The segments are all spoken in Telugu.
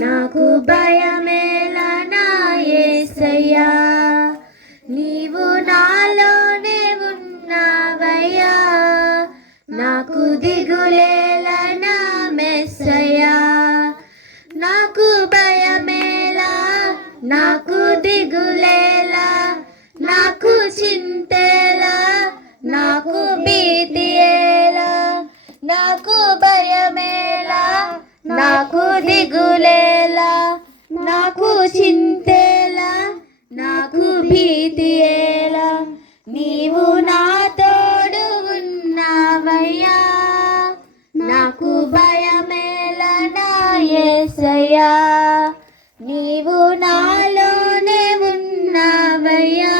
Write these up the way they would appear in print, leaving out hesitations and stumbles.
నాకు భయమేలా నా యేసయ్యా, నీవు నాలోనే ఉన్నావయ్యా. నాకు దిగులేలా నా మెస్సయ్యా, నాకు భయమేలా, నాకు దిగులేలా, నాకు చింతేలా, నాకు భీతియేలా. నాకు భయమేలా, నాకు దిగులేలా, నాకు చింతేలా, నాకు భీతియేలా. నీవు నా తోడు ఉన్నావయ్యా, నాకు భయమేలా నా యేసయ్యా, నీవు నాలోనే ఉన్నావయ్యా.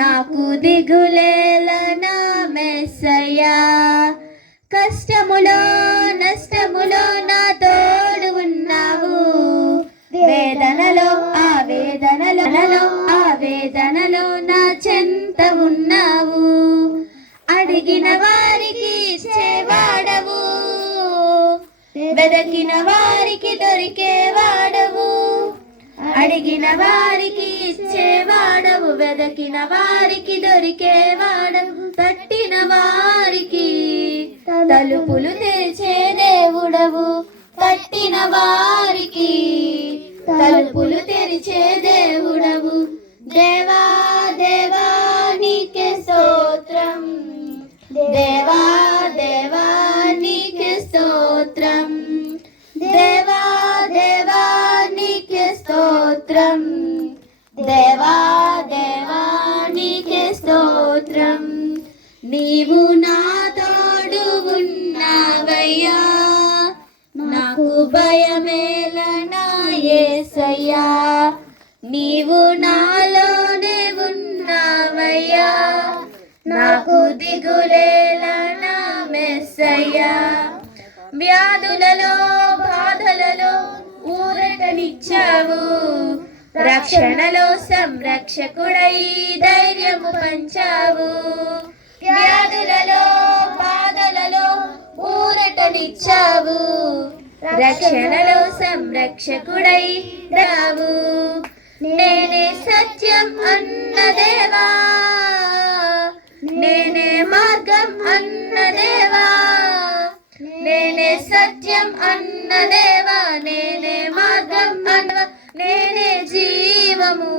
నాకు దిగులేలా నా మెస్సయ్యా, కష్టములో నష్టములో నా తోడు ఉన్నావు. వేదనలో ఆవేదనలో నా చెంత ఉన్నావు. అడిగిన వారికి ఇచ్చేవాడవు, వెదకిన వారికి దొరికేవాడవు. అడిగిన వారికి ఇచ్చేవాడవు, వెదకిన వారికి దొరికేవాడవు. తట్టిన వారికి తలుపులు తెరిచే దేవుడవు, తట్టిన వారికి తలుపులు తెరిచే దేవుడవు. దేవా దేవా నీకే స్తోత్రం, దేవా దేవా నీకే స్తోత్రం, దేవా దేవా నీకే స్తోత్రం, దేవా దేవా నీకే స్తోత్రం. నీవు నా తోడు ఉన్నావయ్యా, నాకు భయమేలా నా యేసయ్యా, నీవు నాలోనే ఉన్నావయ్యా. నాకు దిగులేలా నా మెస్సయ్యా, వ్యాధులలో బాధలలో ఊరటనిచ్చావు. రక్షణలో సంరక్షకుడై ధైర్యము పంచావు. వ్యాధులలో బాధలలో ఊరటనిచ్చావు. రక్షణలో సంరక్షకుడై రావు. నేనే సత్యం అన్న దేవా, నేనే మార్గం అన్న దేవా, నేనే సత్యం అన్న దేవా, నేనే మార్గం అన్న, నేనే జీవము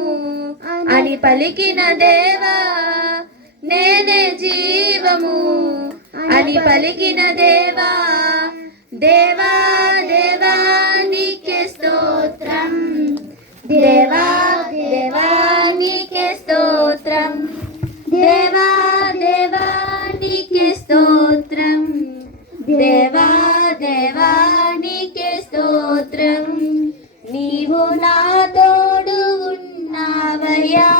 అని పలికిన దేవా, నేనే జీవము అని పలికిన దేవా. దేవా దేవా నీకే స్తోత్రం, దేవా దేవా నీకే స్తోత్రం, దేవా దేవా నీకే స్తోత్రం, దేవా దేవా నీకే స్తోత్రం. నీవు నా తోడు ఉన్నావయ్యా,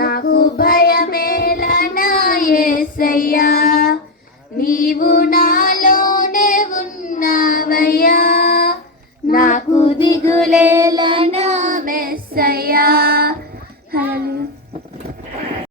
నాకు భయమేలా నా యేసయ్యా, నీవు నా